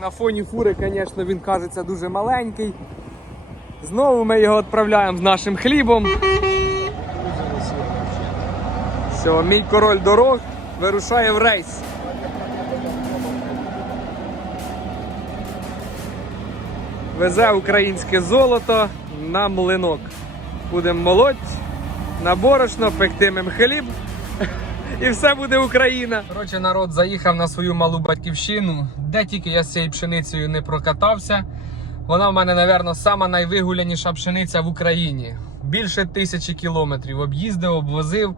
На фоні фури, звісно, він кажеться дуже маленький. Знову ми його відправляємо з нашим хлібом. Все, мій король дорог вирушає в рейс. Везе українське золото на млинок. Будемо молоть на борошно, пектимем хліб. І все буде Україна. Коротше, народ заїхав на свою малу батьківщину, де тільки я з цією пшеницею не прокатався. Вона в мене, напевно, сама найвигуляніша пшениця в Україні. Більше тисячі кілометрів об'їздив, обвозив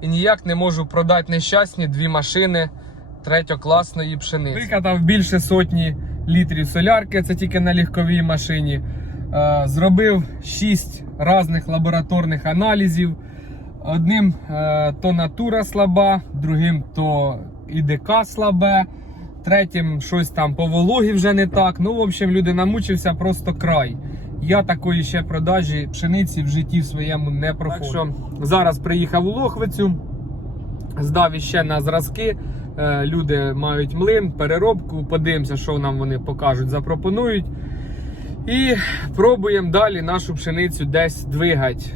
і ніяк не можу продати нещасні дві машини третьокласної пшениці. Викатав більше сотні літрів солярки, це тільки на легковій машині. Е, Зробив 6 різних лабораторних аналізів. Одним е, то натура слаба, другим то ІДК слабе, третім щось там по вологі вже не так. Ну, в общем, люди намучився просто край. Я такої ще продажі пшениці в житті своєму не проходив. Так що зараз приїхав у Лохвицю, здав іще на зразки. Е, Люди мають млин, переробку. Подивимося, що нам вони покажуть, запропонують. І пробуємо далі нашу пшеницю десь двигати.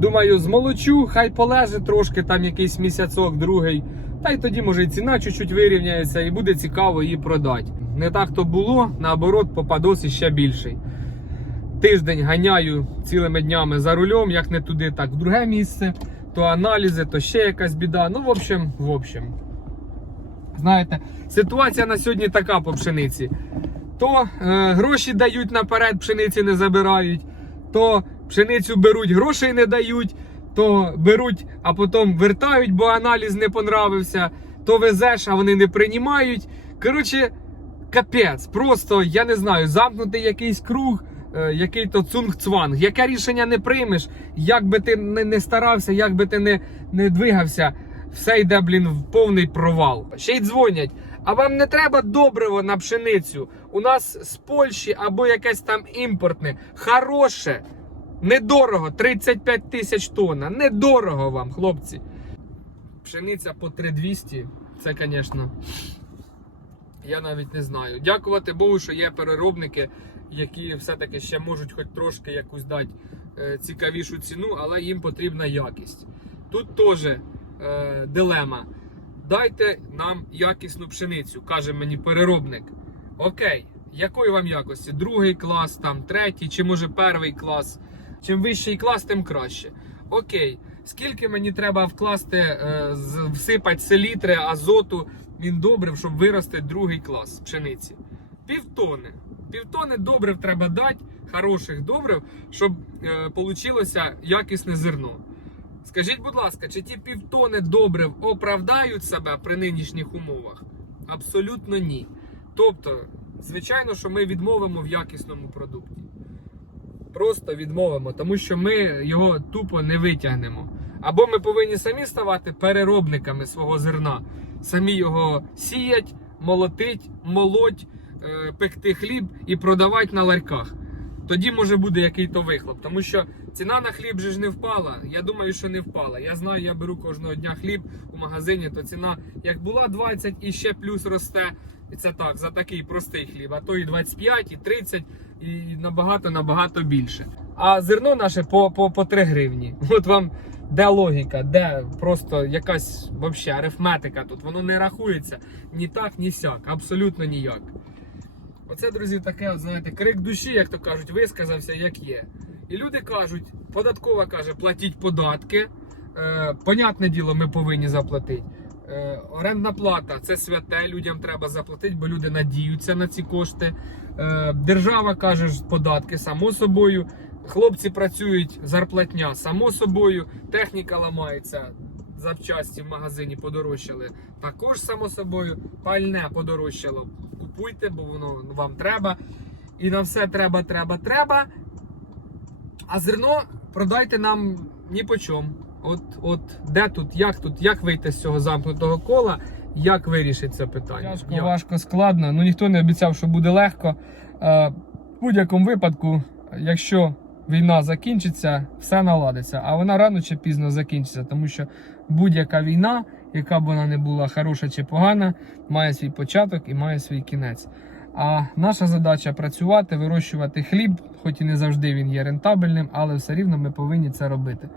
Думаю, змолочу, хай полеже трошки, там якийсь місяцок, другий. Та й тоді, може, і ціна чуть-чуть вирівняється і буде цікаво її продати. Не так то було, наоборот, попадос іще більший. Тиждень ганяю цілими днями за рулем, як не туди, так в друге місце. То аналізи, то ще якась біда. Ну, в общем, в общем. Знаєте, ситуація на сьогодні така по пшениці. То е, гроші дають наперед, пшениці не забирають, то пшеницю беруть, грошей не дають, то беруть, а потім вертають, бо аналіз не понравився, то везеш, а вони не приймають. Коротше, капець, просто я не знаю, замкнутий якийсь круг, е, який то цунг-цванг. Яке рішення не приймеш, як би ти не, не старався, як би ти не, не двигався, все йде, блін, в повний провал. Ще й дзвонять. А вам не треба добриво на пшеницю. У нас з Польщі або якесь там імпортне, хороше, недорого, 35 тисяч тонн. Недорого вам, хлопці. Пшениця по 3200, це, звісно, я навіть не знаю. Дякувати Богу, що є переробники, які все-таки ще можуть хоч трошки якусь дати е, цікавішу ціну, але їм потрібна якість. Тут теж е, дилема. Дайте нам якісну пшеницю, каже мені переробник. Окей, якої вам якості? Другий клас, там, третій, чи може перший клас. Чим вищий клас, тим краще. Окей, скільки мені треба вкласти, е, всипати селітри, азоту, він добрив, щоб вирости другий клас пшениці? Півтони. Півтони добрив треба дати, хороших добрив, щоб е, якісне зерно. Скажіть, будь ласка, чи ті півтони добрив оправдають себе при нинішніх умовах? Абсолютно ні. Тобто, звичайно, що ми відмовимо в якісному продукті. Просто відмовимо, тому що ми його тупо не витягнемо. Або ми повинні самі ставати переробниками свого зерна, самі його сіять, молотить, молоть, е, пекти хліб і продавати на ларьках. Тоді може буде який-то вихлоп. Тому що ціна на хліб же ж не впала. Я думаю, що не впала. Я знаю, я беру кожного дня хліб у магазині, то ціна як була 20 і ще плюс росте. І це так, за такий простий хліб, а то і 25, і 30, і набагато набагато більше. А зерно наше по, по, по 3 гривні. От вам де логіка, де просто якась вообще арифметика тут. Воно не рахується ні так, ні сяк. Абсолютно ніяк. Оце, друзі, таке, от, знаєте, крик душі, як то кажуть, висказався, як є. І люди кажуть, податкова каже, платіть податки. Е, понятне діло, ми повинні заплатити. Е, орендна плата це святе, людям треба заплатити, бо люди надіються на ці кошти. Е, держава каже, податки, само собою. Хлопці працюють, зарплатня, само собою, техніка ламається, запчасті в магазині подорожчали. Також, само собою, пальне подорожчало. Купуйте, бо воно вам треба. І на все треба, треба, треба. А зерно продайте нам ні по чому. От, от де тут, як тут, як вийти з цього замкнутого кола, як вирішити це питання? Тяжко, важко, складно. Ну ніхто не обіцяв, що буде легко. Е, в будь-якому випадку, якщо війна закінчиться, все наладиться. А вона рано чи пізно закінчиться, тому що будь-яка війна, яка б вона не була хороша чи погана, має свій початок і має свій кінець. А наша задача працювати, вирощувати хліб, хоч і не завжди він є рентабельним, але все рівно ми повинні це робити.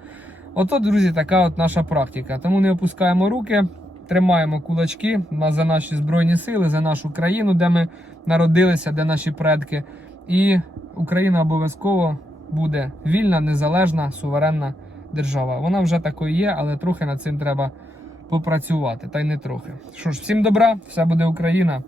Ото, друзі, така от наша практика. Тому не опускаємо руки, тримаємо кулачки за наші збройні сили, за нашу країну, де ми народилися, де наші предки. І Україна обов'язково буде вільна, незалежна, суверенна держава. Вона вже такою є, але трохи над цим треба попрацювати. Та й не трохи. Що ж, всім добра, все буде Україна.